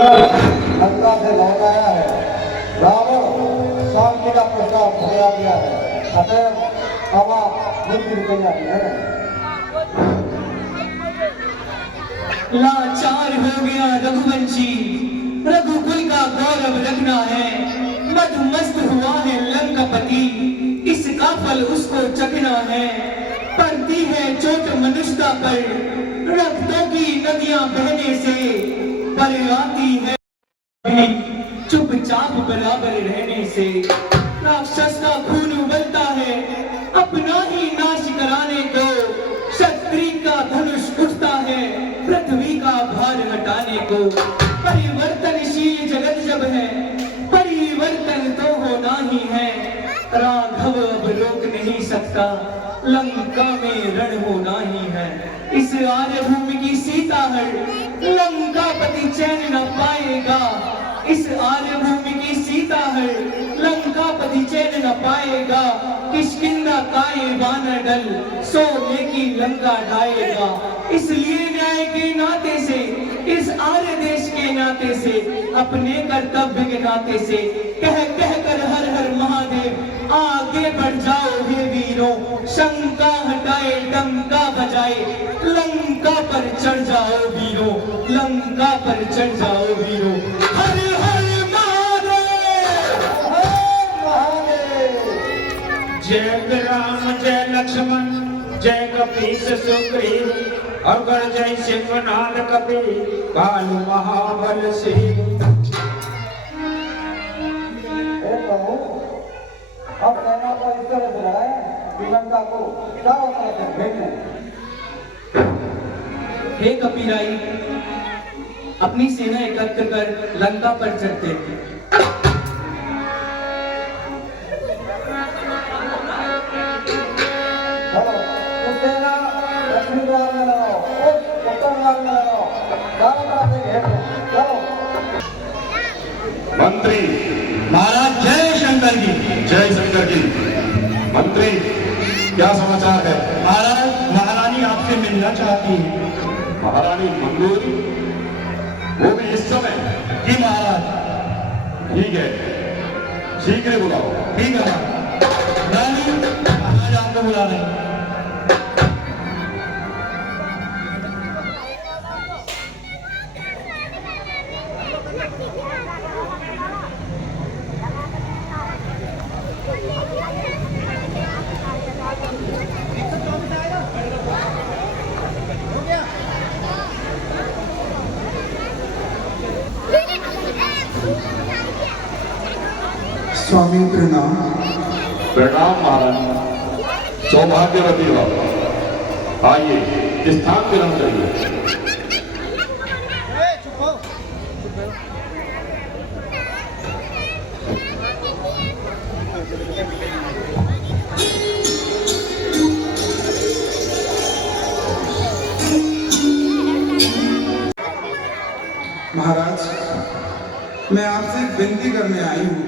लंका से लौट आया है। रावण शांति का प्रस्ताव ठुकरा दिया है। अतएव हवा मृत्यु निकल जाती है। लाचार हो गया रघुवंशी, रघुकुल का गौरव रखना है। मदमस्त हुआ है लंकापति, इसका फल उसको चखना है। पड़ती है चोट मनुष्यता पर, रक्तों की नदियां बहने से। पर आती है चुपचाप बराबर रहने से। राक्षस का खून उबलता है अपना ही नाश कराने को। क्षत्रिय का धनुष उठता है पृथ्वी का भार हटाने को। परिवर्तनशील जगत जब है, परिवर्तन तो होना ही है। राघव अब रोक नहीं सकता, लंका में रण होना ही है। इस आर्य भूमि की सीता हर लंकापति चैन न पाएगा। इस आर्य भूमि की सीता हर लंकापति चैन न पाएगा। किष्किंधा काये वानर दल, सोने की लंका ढाएगा। इसलिए न्याय के नाते से, इस आर्य देश के नाते से, अपने कर्तव्य के नाते से कह कह कर हर हर महादेव आगे बढ़ जाओ हे वीरों। शंका हटाए डंका बजाए, लंका पर चढ़ जाओ वीरों। लंका पर चढ़ जाओ वीरों। हर हर जय राम जय लक्ष्मण जय कपीस सुग्रीव, अगर जय सिंहनाद कपि कालू महाबल सिंह। अब सेना को इस तरह से लड़ाए कि लंका को चारों तरफ से भेजें। हे कपिराई, अपनी सेना एकत्र कर लंका पर चढ़ते। चलो, तुम सेना दक्षिण द्वार में लगाओ, उत्तर द्वार में लगाओ, चारों तरफ से घेर लो। चलो। मंत्री महाराज जय शंकर जी। जय शंकर जी। मंत्री क्या समाचार है? महाराज महारानी आपसे मिलना चाहती है। महारानी मंगोरी, वो भी इस समय? जी महाराज। ठीक है, शीघ्र बुलाओ। ठीक है महाराज। रानी महाराज आपको बुला रहे हैं। स्वामी प्रणाम। प्रणाम महारानी, सौभाग्यवती हो। आइए स्थान ग्रहण करिए। महाराज, मैं आपसे एक विनती करने आई हूँ।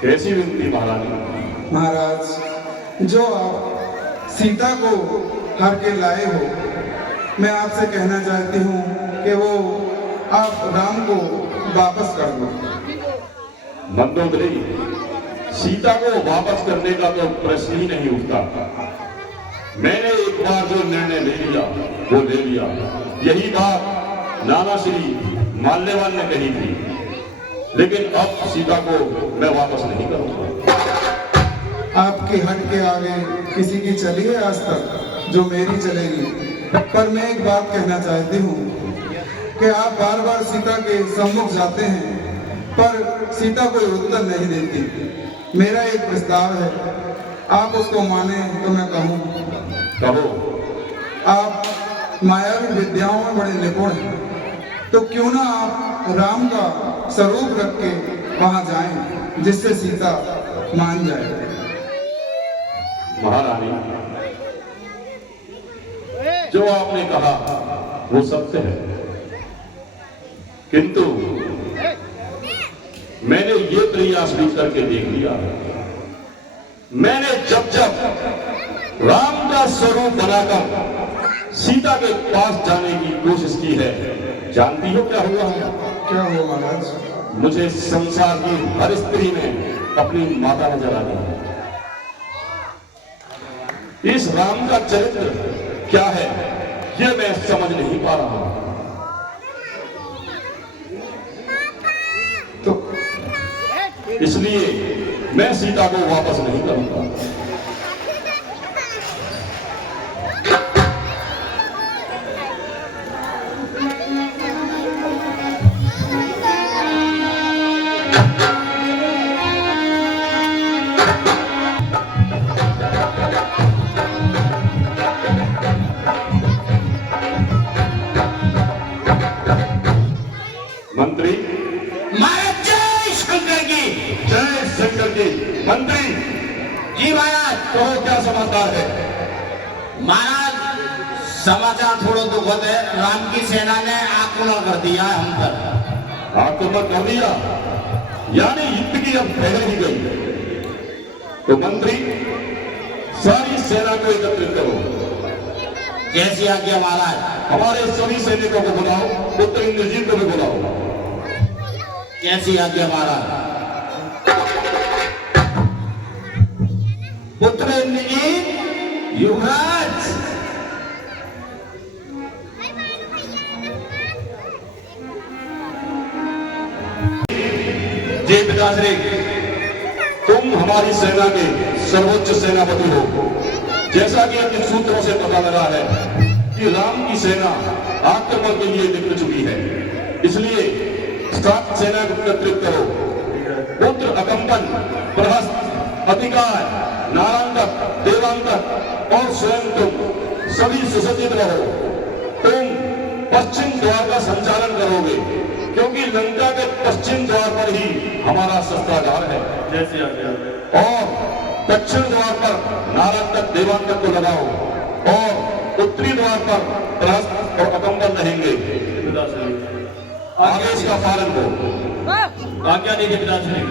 कैसी विनती महारानी? महाराज, जो आप सीता को हर के लाए हो, मैं आपसे कहना चाहती हूँ कि वो आप राम को वापस कर दो। मंदोदरी, सीता को वापस करने का तो प्रश्न ही नहीं उठता। मैंने एक बार जो निर्णय ले लिया वो ले लिया। यही बात नाना श्री माल्यवान ने कही थी, लेकिन अब सीता को मैं वापस नहीं करूंगा। आपकी हट के आगे किसी की चली है आज तक जो मेरी चलेगी? पर मैं एक बात कहना चाहती हूँ कि आप बार बार सीता के सम्मुख जाते हैं पर सीता कोई उत्तर नहीं देती। मेरा एक प्रस्ताव है, आप उसको माने तो मैं कहूँ। कहो। आप मायावी विद्याओं में बड़े निपुण हैं, तो क्यों ना आप राम का स्वरूप रख के वहां जाएं, जिससे सीता मान जाए। महारानी, जो आपने कहा वो सत्य है, किंतु मैंने ये प्रयास भी करके देख लिया। मैंने जब जब राम का स्वरूप बनाकर सीता के पास जाने की कोशिश की है। जानती हो क्या हुआ है? क्या हुआ महाराज? मुझे संसार की हर स्त्री में अपनी माता नजर आ रही है। इस राम का चरित्र क्या है ये मैं समझ नहीं पा रहा हूं। तो इसलिए मैं सीता को वापस नहीं करूंगा। मंत्री, महाराज जय शंकर की। जय शंकर जी। मंत्री जी महाराज। तो क्या समाचार है? महाराज समाचार थोड़ा दुखद है। राम की सेना ने आक्रमण कर दिया है हम पर। आक्रमण कर दिया यानी युद्ध की अब पहले ही गई। तो मंत्री सारी सेना को एकत्रित करो। कैसी आज्ञा महाराज? हमारे सभी सैनिकों को बुलाओ, पुत्र इंद्रजीत को भी बुलाओ। कैसी आज्ञा महाराज? पुत्र इंद्रजीत, युवराज। जय पिताश्री, तुम हमारी सेना के सर्वोच्च सेनापति हो। जैसा कि अपने सूत्रों से पता लगा है कि राम की सेना आक्रमण के लिए निकल चुकी है, इसलिए सात सेना को एकत्रित करो। पुत्र अकंपन, प्रहस्त, अधिकार, नारायणक, देवांतक और स्वयं तुम सभी सुसज्जित रहो। तुम पश्चिम द्वार का संचालन करोगे क्योंकि लंका के पश्चिम द्वार पर ही हमारा शस्त्रागार है। जैसे आज्ञा। और दक्षिण द्वार पर नारायणक, देवांतक को लगाओ और उत्तरी द्वार पर प्रहस्त और अकंपन रहेंगे। पिताश्री आगे इसका पालन करो। आज्ञा दीजिए पिताश्री।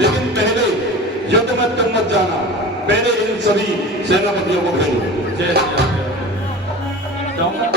लेकिन पहले युद्ध में तुम मत जाना, पहले इन सभी सेनापतियों को भेजो। जय श्री आज्ञा। जाऊंगा।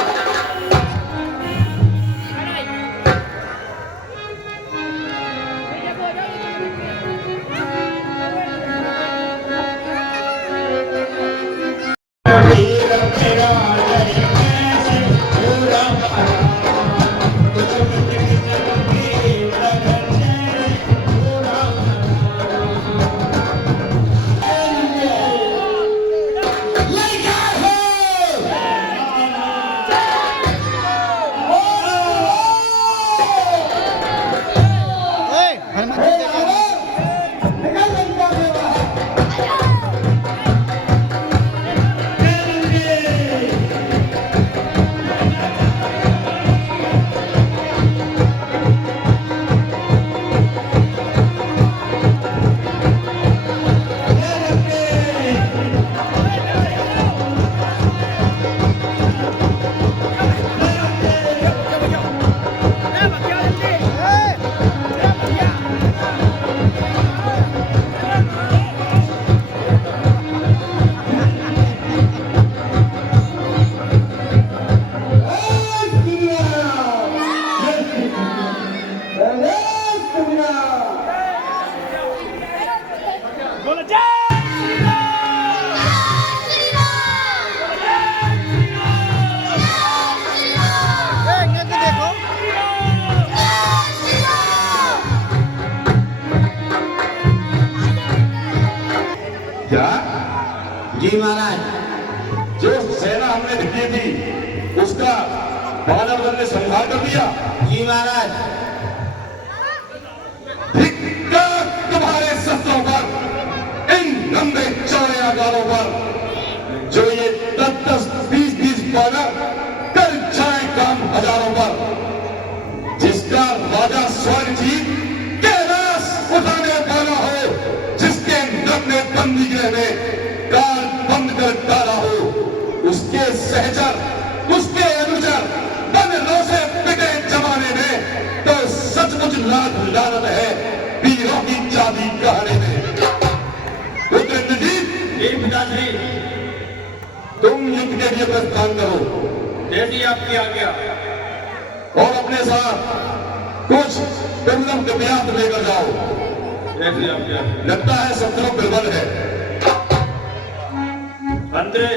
क्या? जी महाराज। जो सेना हमने भेजी थी उसका बानरदल ने संहार कर दिया। जी महाराज। धिक्कार तुम्हारे शस्त्रों पर, इन लंबे चौड़े आकारों पर, जो ये 10-10, 20-20 बानर कर जाए काम हजारों पर। जिसका राजा स्वर्ग जीत कैलाश उठाने वाला हो, जिसके नन्हे बंदी गृह में काल बंद कर डाला हो, उसके सहचर, उसके अनुचर बन रोसे पिटे जमाने में, तो सचमुच लाख लानत है वीरों की चाबी कहने में। पिताश्री तुम युद्ध के लिए प्रस्थान करो। जैसी आपकी आज्ञा। और अपने साथ कुछ दुर्लभ दिव्यांग लेकर जाओ। जैसी आज्ञा। लगता है शत्रु प्रबल है। मंत्री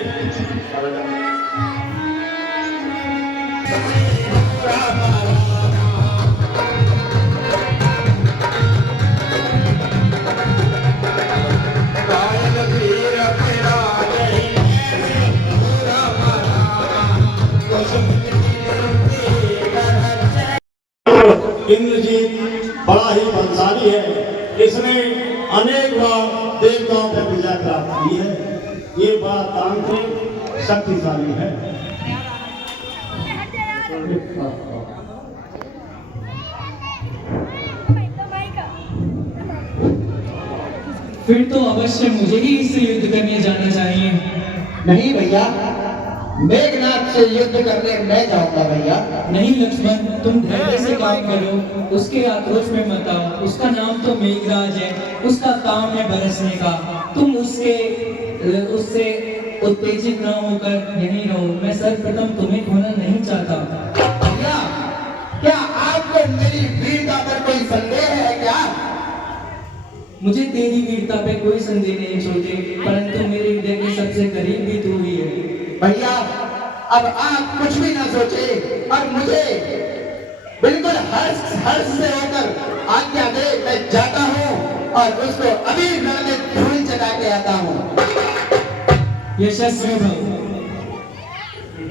इंद्रजीत बड़ा ही बलशाली है। इसने अनेक बार देवताओं पर विजय प्राप्त की है। ये बड़ा तांत्रिक शक्तिशाली है। फिर तो अवश्य मुझे ही इससे युद्ध करने जाना चाहिए। नहीं भैया, मेघनाथ से युद्ध करने मैं जाऊंगा भैया। नहीं लक्ष्मण, तुम धैर्य से काम करो, उसके आक्रोश में मत आओ। उसका नाम तो मेघराज है, उसका काम है बरसने का। तुम उससे उत्तेजित न होकर यहीं रहो। मैं सर्वप्रथम तुम्हें खोना नहीं चाहता। भैया, क्या आपको मेरी वीरता पर कोई संदेह है क्या? मुझे तेरी वीरता पे कोई संदेह नहीं छोटे, परंतु मेरे हृदय के सबसे करीब भी तू ही है। भैया, अब आप कुछ भी ना सोचे और मुझे बिल्कुल हर्ष से होकर आज्ञा दे। मैं जाता हूँ और उसको अभी रण में धूल चटा के आता हूँ। यशस्वी भव।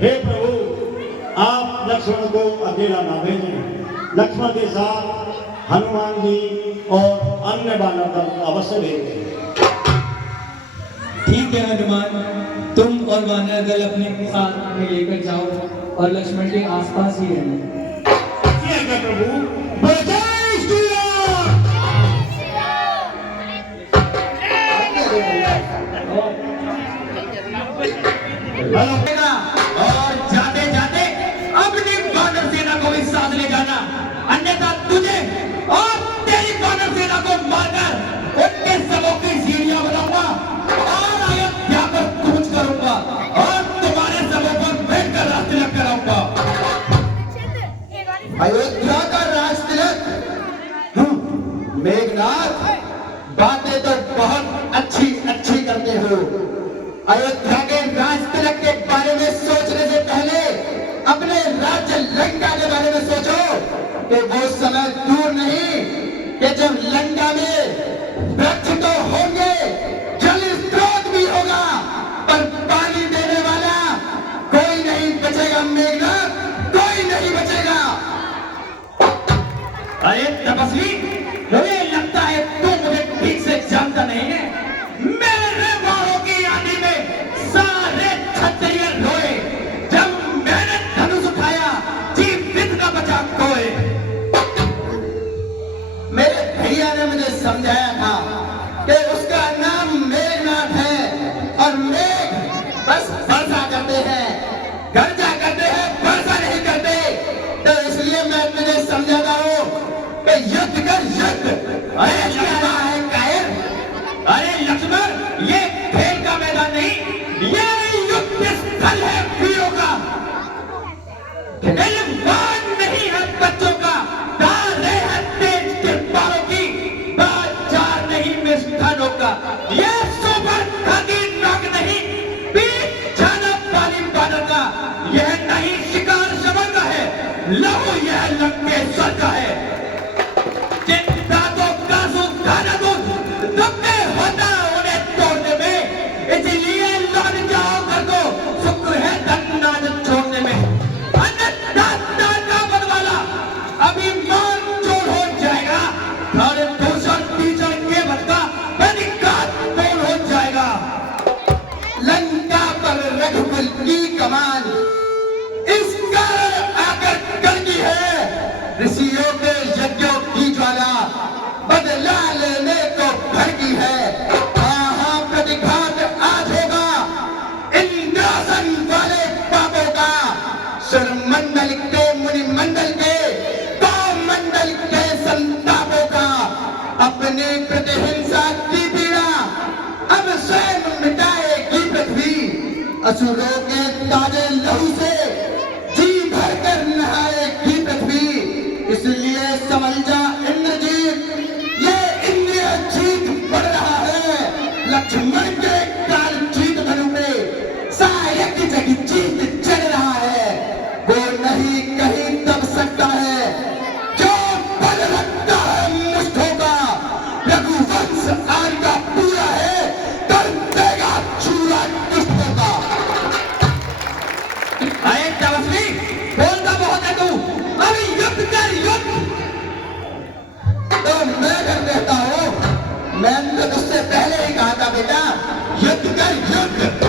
हे प्रभु, आप लक्ष्मण को अकेला ना भेजें। लक्ष्मण के साथ हनुमान जी और अन्य वानर दल अवश्य भेजें। ठीक है हनुमान, तुम और वानर दल अपने साथ में लेकर जाओ और लक्ष्मण के आसपास ही रहना। प्रभु जय श्री राम। और जाते जाते अपनी वानर सेना को भी साथ ले जाना, अन्यथा तुझे और तेरी वानर सेना को मारकर उनके सबों की सीढ़ियां बनाऊंगा और अयोध्या पर कूच करूंगा और तुम्हारे सबों पर बैठकर राज तिलक कराऊंगा। अयोध्या का राज तिलक? मेघनाथ, बातें तो बहुत अच्छी करते हो। अयोध्या के राज तिलक के बारे में सोचने से पहले अपने राज्य लंका के बारे में सोचो कि वो समय दूर नहीं कि जब लंका में वृक्ष तो होंगे, जल स्रोत भी होगा, पर पानी देने वाला कोई नहीं बचेगा। मेघनाथ, कोई नहीं बचेगा। अरे तपस्वी, मुझे लगता है तू मुझे ठीक से जानता नहीं है। मेरे बाहों की आंधी में सारे क्षत्रिय रोए जब मैंने धनुष उठाया, जीवित का बचा कोई। मेरे भैया ने मुझे समझाया था कि उसका नाम मेघनाथ है और मेघ बस वर्षा करते हैं, गर्जा करते हैं, वर्षा नहीं करते। तो इसलिए मैं तुझे समझाता हूँ कि युद्ध कर युद्ध। अरे लक्ष्मण है कायर, अरे लक्ष्मण, ये खेल का मैदान नहीं, ये युद्ध स्थल है वीरों का। बलवान नहीं है बच्चों का, तारे हैं तेज किरपारों की, बाजार नहीं मिष्ठानों का। ये सुपर खतरनाक नहीं, पीछाना पानी बानर का। यह नहीं शिकार शबर का है, लहू यह लंकेश्वर का है। चिंता तो कासू खाना दो, तुमने होता उन्हें तोड़ने में, इसलिए लौट जाओ घर को, शुक्र है धन्नाद छोड़ने में। अन्नदाता का बदवाला अभिमान चोर हो जाएगा, और दूषण टीचर के बदका बनिकात बोल हो जाएगा। लंका पर रघुकुल की कमान इस कारण आकर करगी है। ऋषियों के यज्ञों की ज्वाला बदला लेने को भड़की है। हाँ, प्रतिघात आज होगा इंद्रासन वाले पापों का। सुरमंडल के, मुनिमंडल के, मंडल के संतापों का। अपनी प्रतिहिंसा की पीड़ा अब स्वयं मिटाएगी पृथ्वी असुरों के ताजे लहू से जी भर कर नहाएगी पृथ्वी। इसलिए समझ जा इंद्रजीत, ये इंद्रिय जीत बढ़ रहा है। लक्ष्मण के काल जीत धनु पे सायक जगह जीत चढ़ रहा है। वो नहीं कहीं दब सकता है जो बल रखता है मुष्ठों का। रघुवंश आज का पूरा है, कर देगा चूरा दुष्टों का। अरे तपस्वी, बोलता बहुत है तू, अभी युद्ध कर युद्ध। तो मैं कर देता हूँ, मैंने तो तुझसे पहले ही कहा था बेटा, युद्ध कर युद्ध।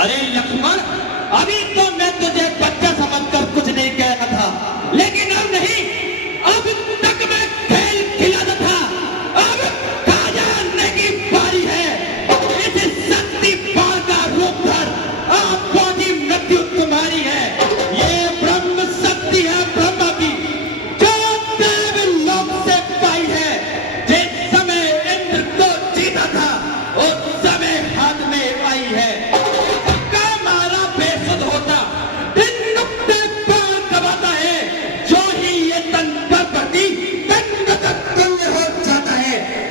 अरे लक्ष्मण, अभी तो मैं तुझे बच्चा समझकर कुछ नहीं कहता था, लेकिन अब नहीं, अब तक मैं खेल खिलाता था। अब ताजा आने की बारी है। इस शक्ति बाण का रूप धर, आप पहुंची मृत्यु तुम्हारी है। ये ब्रह्म शक्ति है ब्रह्मा की, जो देव लोक से पाई है। जिस समय इंद्र को जीता था, उस समय हाथ में आई है।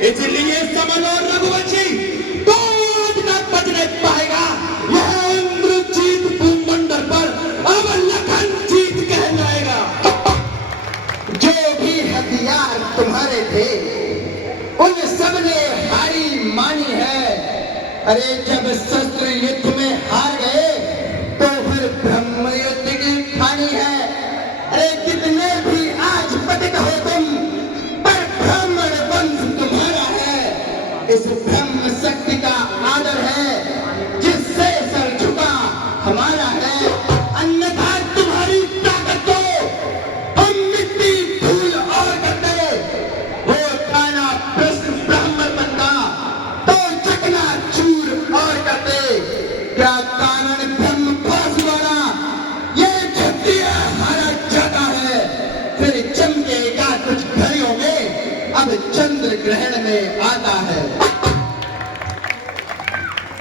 इसलिए समझ लो रघुवंशी, तोड़ न बच नहीं पाएगा। यह इंद्रजीत भूमंडल पर अब लखन जीत कहलाएगा। जो भी हथियार तुम्हारे थे, उन सब ने हारी मानी है। अरे जब शस्त्र युद्ध में हार गए, तो फिर ब्रह्म युद्ध की ठानी है। अरे कितने भी आज पतित हो तुम, पर ब्राह्मण वंश तुम्हारा है। इस ब्रह्म शक्ति का आदर है, जिससे सर झुका हमारा है। अन्यथा तुम्हारी ताकत को हम मिट्टी धूल और करते। वो काना कृष्ण ब्राह्मण बनता तो चकना चूर और करते। क्या कानन ब्रह्म पासवाना ये छत्ती हारा जाता है, फिर चमकेगा कुछ घड़ियों में, अब चंद्र ग्रहण में आता है।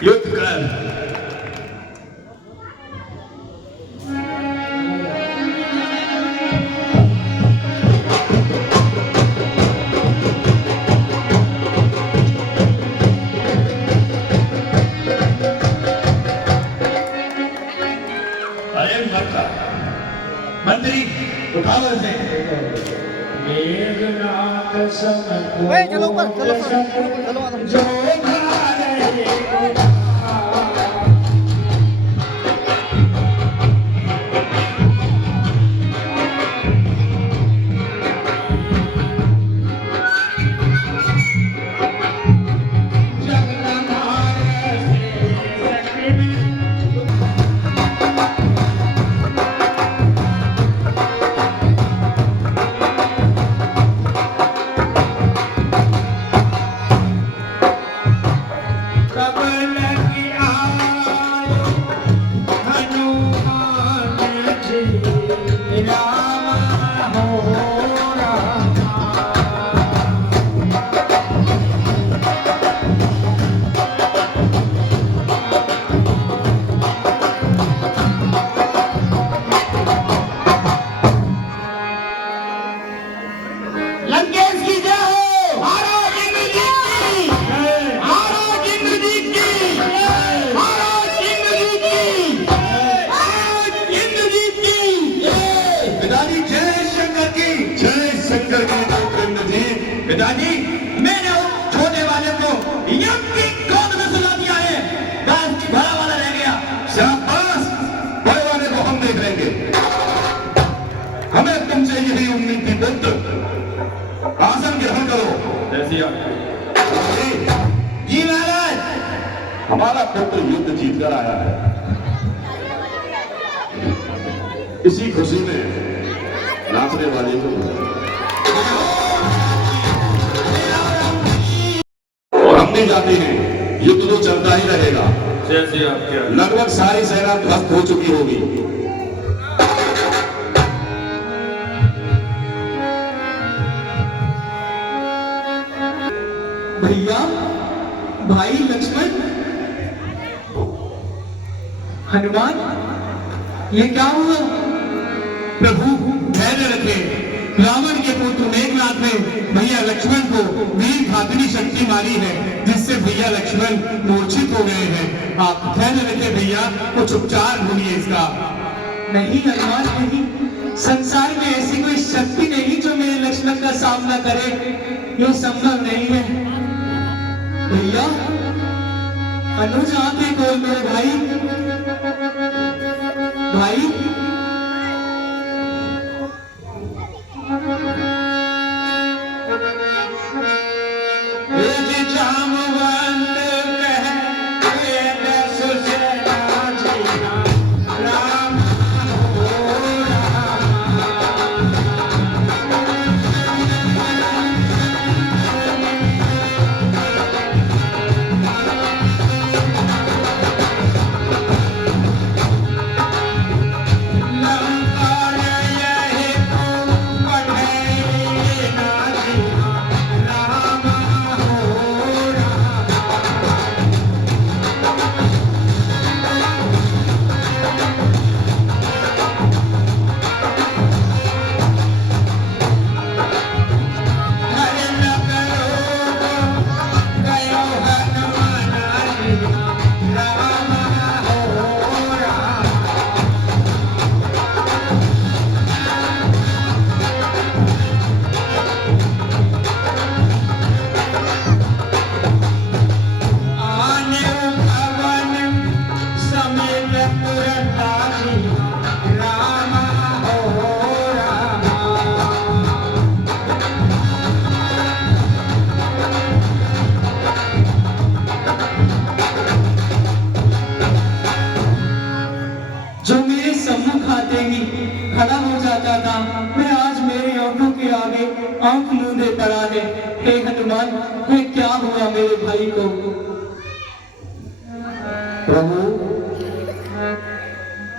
युद्ध कर। अरे मंत्री, उठाओ इसे। चलो ऊपर, चलो यम की गोद में सुला दिया है। बस बड़ा वाला रह गया। शाबाश, बड़े वाले को हम देख लेंगे। हमें तुमसे यही उम्मीद थी पुत्र। आसन ग्रहण करो। जैसी आप जी महाराज। हमारा पुत्र युद्ध जीत कर आया है। इसी खुशी में नाचने वाले को और हम भी जाते हैं। युद्ध तो चलता ही रहेगा। जैसी आपकी आज्ञा। लगभग सारी सेना ध्वस्त हो चुकी होगी। भैया, भाई लक्ष्मण, हनुमान, ये क्या हुआ? प्रभु धैर्य रखे। रावण के पुत्र मेघनाथ ने भैया लक्ष्मण को वीर घातनी शक्ति मारी है, जिससे भैया लक्ष्मण मूर्छित हो गए हैं। आप धैर्य रखे भैया, कुछ उपचार ढूंढिए इसका। नहीं हनुमान, नहीं। संसार में ऐसी कोई शक्ति नहीं जो मेरे लक्ष्मण का सामना करे। ये संभव नहीं है। भैया, अनुज आंखें खोल मेरे भाई। भाई, जामवंत कह सुसेना जी राम हो खड़ा हो जाता था, मैं आज मेरी आंखों के आगे आंख मूंदे पड़ा है। हे हनुमान, ये क्या हुआ मेरे भाई को? प्रभु,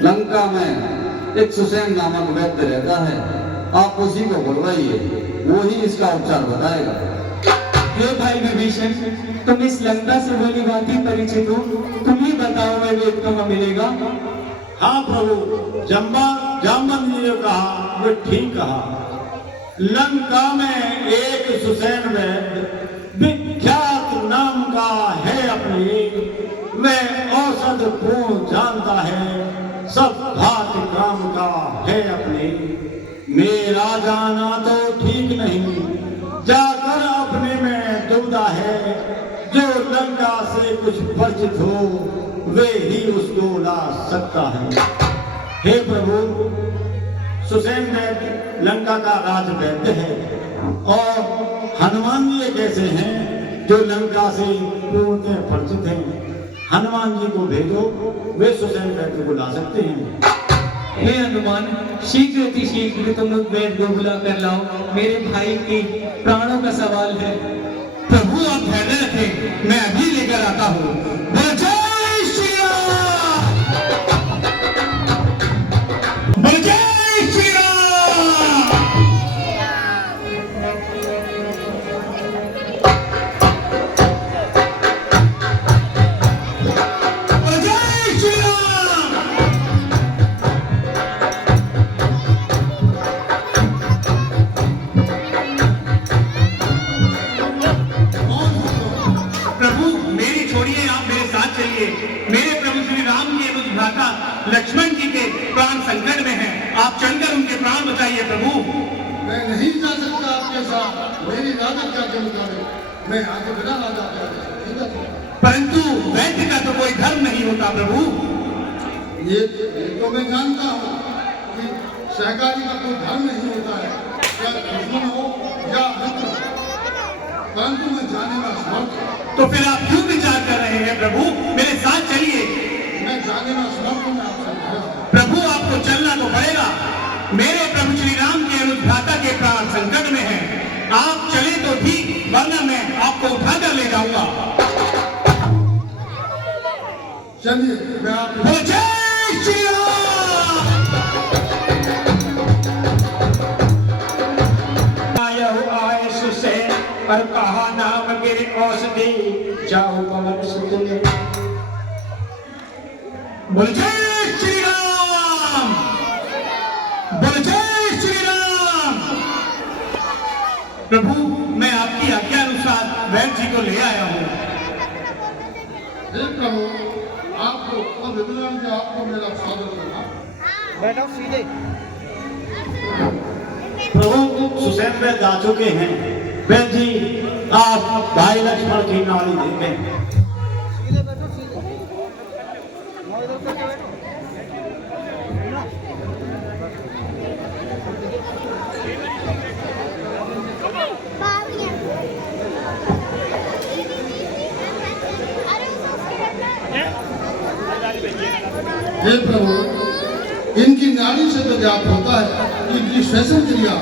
लंका में एक सुसैन नामक वैद्य रहता है, आप उसी को बुलवाइए, वो ही इसका उपचार बताएगा। हे भाई विभीषण, तुम इस लंका से भली भांति परिचित हो, तुम ही बताओ मैं वेद कहाँ मिलेगा? हाँ प्रभु, जामवंत जी ने कहा, वे ठीक कहा। लंका में एक सुसैन वैद्य विख्यात नाम का है अपनी, वह औषध पूर्ण जानता है, सब भांति काम का है अपनी। मेरा जाना तो ठीक नहीं, जाकर अपने में दुविधा है, जो लंका से कुछ परिचित हो वे ही उसको ला सकता है। हे प्रभु, सुसैन वैद्य लंका का राज वैद्य है, और हनुमान जी एक ऐसे हैं जो लंका से पूर्णतः परिचित हैं। हनुमान जी को भेजो, वे सुसैन वैद्य को ला सकते हैं। हे हनुमान, शीघ्र अति शीघ्र तुम उस वैद्य को बुला कर लाओ, मेरे भाई की प्राणों का सवाल है। प्रभु आप धैर्य रखें, मैं अभी लेकर आता हूँ। जय श्री राम, जय श्री राम। जय श्री राम। प्रभु मेरी छोड़िए, आप मेरे साथ चलिए। मेरे प्रभु श्री राम के उस भ्राता लक्ष्मण जी के प्राण संकट में हैं, आप चलकर उनके प्राण बचाइए प्रभु। मैं नहीं जा सकता आपके साथ, मेरी राजा क्या मुताबिक मैं आगे बिना राजा होगा प्रभु। ये तो मैं जानता हूँ कि सहकारी का कोई धर्म नहीं होता है, या दुश्मन हो या मित्र हो, परंतु मैं जाने में असमर्थ हूँ। तो फिर आप क्यों विचार कर रहे हैं प्रभु? मेरे साथ चलिए। मैं जाने में असमर्थ हूँ, मैं आपसे कह रहा हूँ। प्रभु आपको चलना तो पड़ेगा। मेरे प्रभु श्री राम के अनुज्ञाता के प्राण संकट में है। आप चले तो ठीक, वरना मैं आपको उठाकर ले जाऊंगा। चलिए मैं आप बोलो जय श्री राम। आया हो आए सुसैन पर कहा नाम गिर औषधि जाओ पवन सुतले। बोलो जय श्री राम। बोलो जय श्री राम। प्रभु मैं आपकी आज्ञा अनुसार वैद्य जी को ले आया हूँ। हे प्रभु, आपको और विद्वान जी आपको मेरा स्वागत करना। प्रभु सुसैन वैद्य आ चुके हैं। वैद्य जी आप भाई लक्ष्मण की नाली देखें। हे प्रभु, इनकी नाड़ी से तो ज्ञात होता है कि इनकी श्वसन क्रिया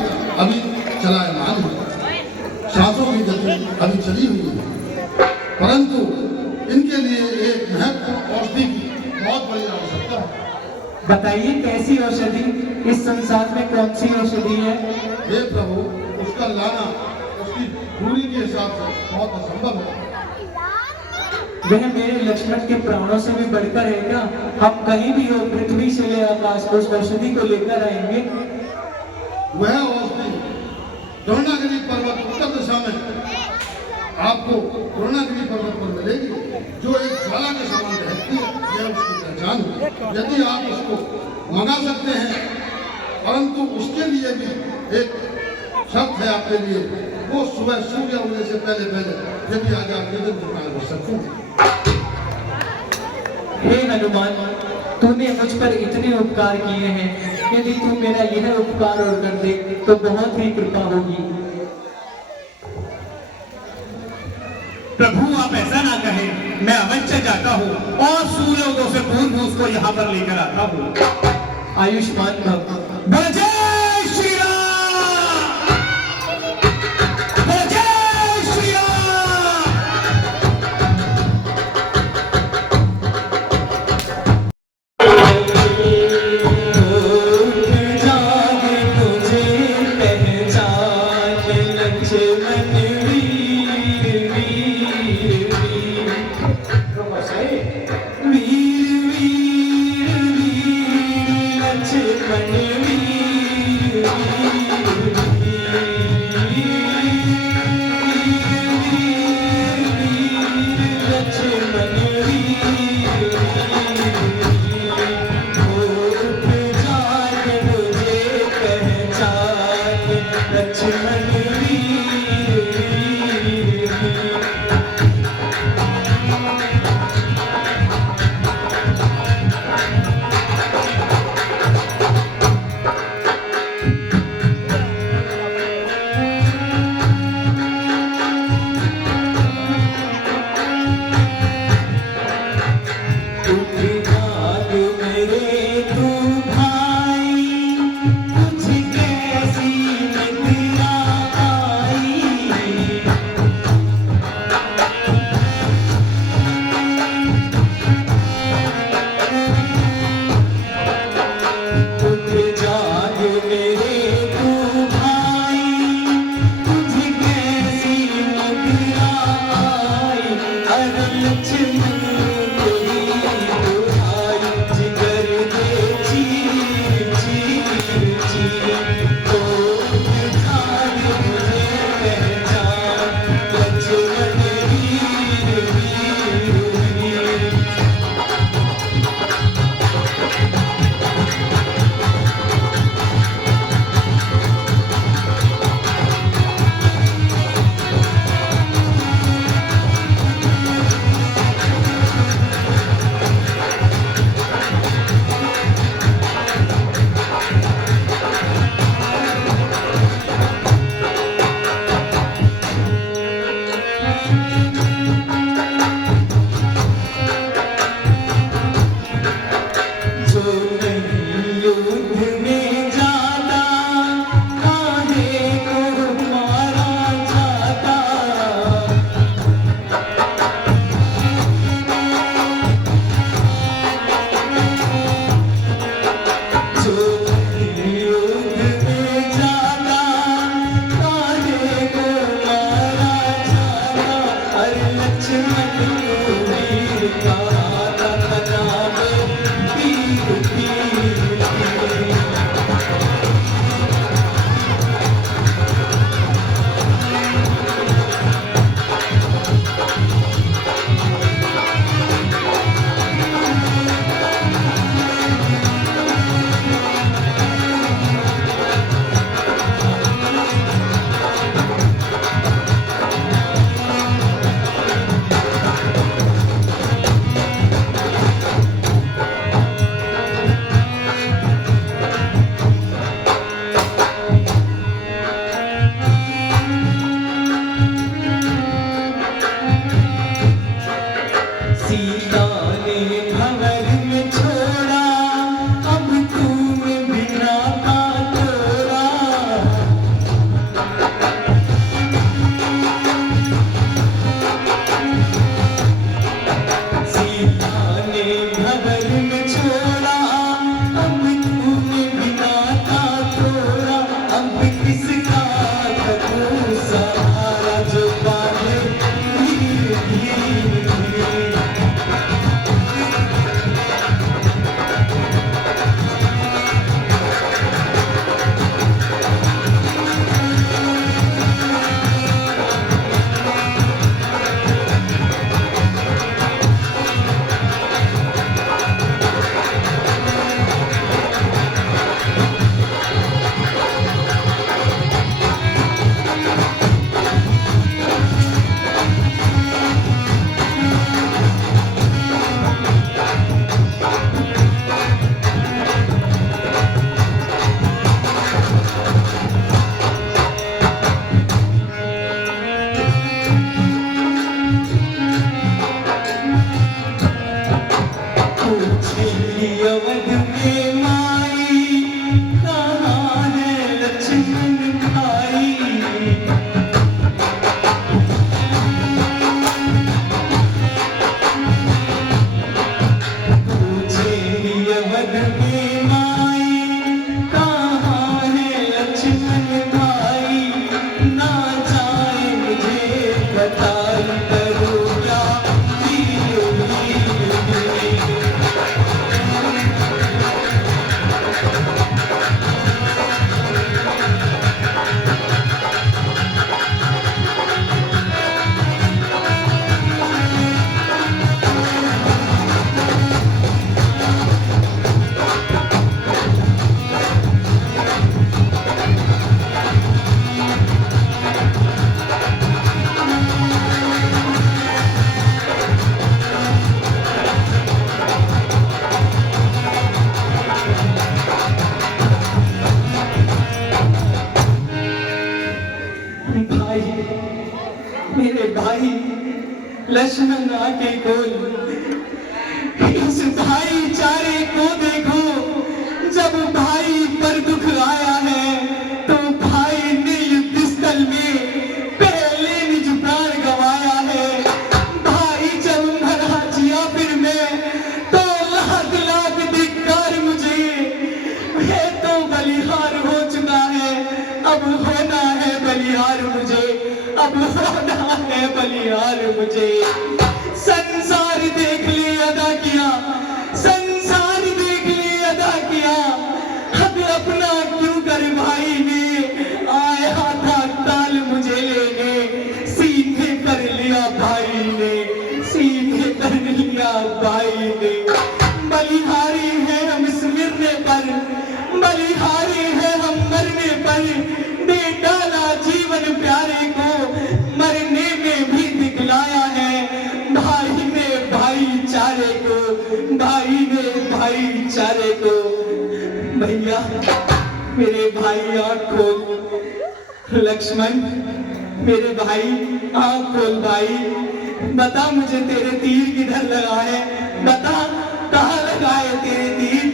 अभी चलायमान है, सांसों की गति अभी चली हुई है, परंतु इनके लिए एक महत्वपूर्ण औषधि की बहुत बड़ी आवश्यकता है। बताइए कैसी औषधि? इस संसार में कौन सी औषधि है? हे प्रभु, उसका लाना उसकी दूरी के हिसाब से बहुत असंभव है। वह मेरे लक्ष्मण के प्राणों से भी बढ़कर है क्या? हम कहीं भी हो, पृथ्वी से ले आकाश, उस औषधि को लेकर आएंगे। वह औषधि द्रोणागिरी पर्वत उत्तर दिशा में आपको द्रोणागिरी पर्वत पर मिलेगी, जो एक ज्वाला के समान रहती है। यह उसकी पहचान है। यदि आप उसको मंगा सकते हैं, परंतु उसके लिए भी एक शर्त है आपके लिए, वो सुबह सूर्य उदय से पहले पहले यदि आज आप निधन दुकान कर सकते। हे हनुमान, तूने मुझ पर इतने उपकार किए हैं, यदि तू मेरा यह उपकार और कर दे तो बहुत ही कृपा होगी। प्रभु आप ऐसा ना कहें, मैं अवश्य जाता हूँ और सूर्योदय से पूर्व उसको यहाँ पर लेकर आता हूँ। आयुष्मान भव। बोलो जय श्री राम। बोलो जय श्री राम। जागे तुझे पहचान लक्ष्मण वीर वीर वीर वीर वीर वीर लक्ष्मण वीर लक्ष्मण लक्ष्मण लक्ष्मण को वीर का नाम वीर वीर। सीता ने भंवर में छोड़ा, अब तूने बिना का तोड़ा। सीता ने भंवर में छोड़ा, अब तूने बिना का तोड़ा। अब किसका करूं सहारा जो बांधे धीरे धीरे। अवध में माई कहाँ है लक्ष्मण भाई। पूछे अवध में माई कहाँ है लक्ष्मण भाई। ना जाए मुझे बताई करो क्या वीर वीर वीर। भाई, मेरे भाई लक्ष्मण आके कोल, इस भाईचारे को देखो। जब भाई पर दुख आया है तो भाई ने युद्ध स्थल में पहले निज प्राण गंवाया है। भाई जब मरा जिया फिर मैं तो लाख लाख धिक्कार मुझे। मैं तो बलिहार हो चुका है, अब होना है बलिहार मुझे, अब होना है बलिहार मुझे। संसार देख ले अदा किया, संसार देख ले अदा किया। हद अपना क्यों कर भाई ने आया था ताल मुझे लेने। सीधे कर लिया भाई ने, सीधे कर लिया भाई ने। बलिहारी है हम स्मरने पर, बलिहारी है हम मरने पर। दे डाला जीवन प्यारे को, मरने में भी दिखलाया है। भाई ने भाईचारे को, भाई ने भाईचारे को। भैया मेरे भाई आँख खोल। लक्ष्मण मेरे भाई आँख खोल भाई। बता मुझे तेरे तीर किधर लगा है, बता कहाँ लगा है तेरे तीर।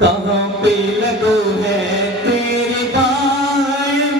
कहाँ पे लगो है तेरे भाई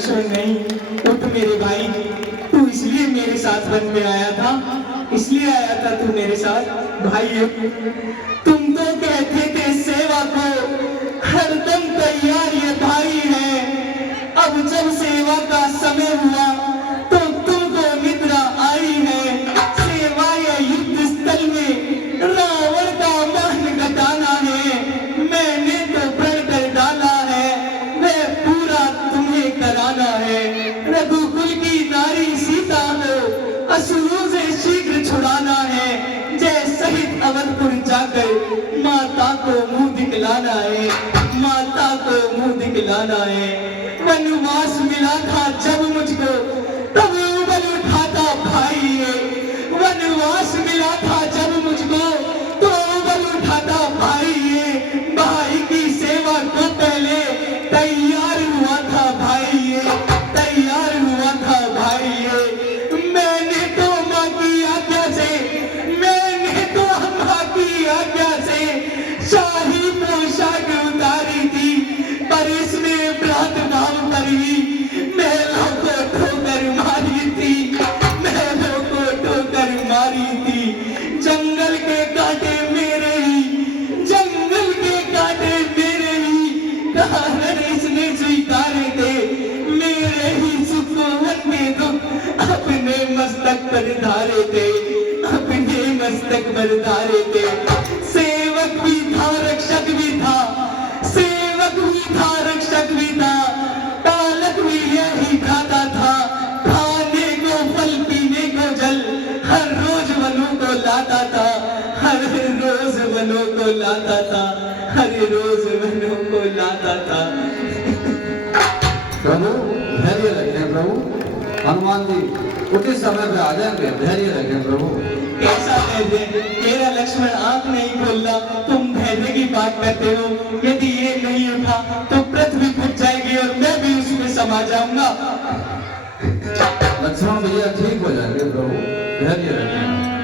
लक्ष्मण नहीं, उठ मेरे भाई। तू इसलिए मेरे साथ वन में आया था, इसलिए आया था तू मेरे साथ भाई। तुम तो कहते थे सेवा को हरदम तैयार ये भाई है, अब जब सेवा का समय हुआ तो तुमको निद्रा आई है। सेवा ये युद्ध स्थल में रावण का मान घटाना है, मैंने तो प्रण कर डाला है, वह पूरा तुम्हें कराना है। रघुकुल की नारी सीता को असुरों से शीघ्र छुड़ाना है, जय सहित अवधपुर जाकर माता को मुंह दिखलाना है, माता को मुंह दिखलाना है। वनवास मिला था जब मुझको तब उबल उठाता भाई ये, वनवास मिला था जब मुझको तो उबल उठाता भाई ये। भाई की सेवा को पहले तैयार हुआ था भाई ये, तैयार हुआ था भाई ये। मैंने तो माँ की आज्ञा से, मैंने तो माँ की आज्ञा से शाही पोशाक उतारी थी, पर इसमें प्रात भाव पर ही महलों को ठोकर मारी थी, महलों को ठोकर मारी थी। जंगल के कांटे मेरे ही, जंगल के कांटे मेरे ही, कारण इसने स्वीकारे थे, मेरे ही सुख अपने दुख अपने मस्तक पर धारे थे, अपने मस्तक पर धारे थे। सेवक भी था रक्षक भी था, सेवक भी था रक्षक भी था, पालक भी यही खाता था, खाने को फल पीने को जल, हर रोज वनों को लाता था, हर रोज वनों को लाता था, हर रोज वनों को लाता था। प्रभु धैर्य रखें प्रभु, हनुमान जी उचित समय पे आ जाएंगे, धैर्य रखें प्रभु। कैसा धैर्य? मेरा लक्ष्मण आंख नहीं खोलना, तुम धैर्य की बात करते हो। यदि ये नहीं उठा तो पृथ्वी फट जाएगी और मैं भी उसमें समा जाऊंगा। लक्ष्मण भैया ठीक हो जाएंगे प्रभु, धैर्य रखें।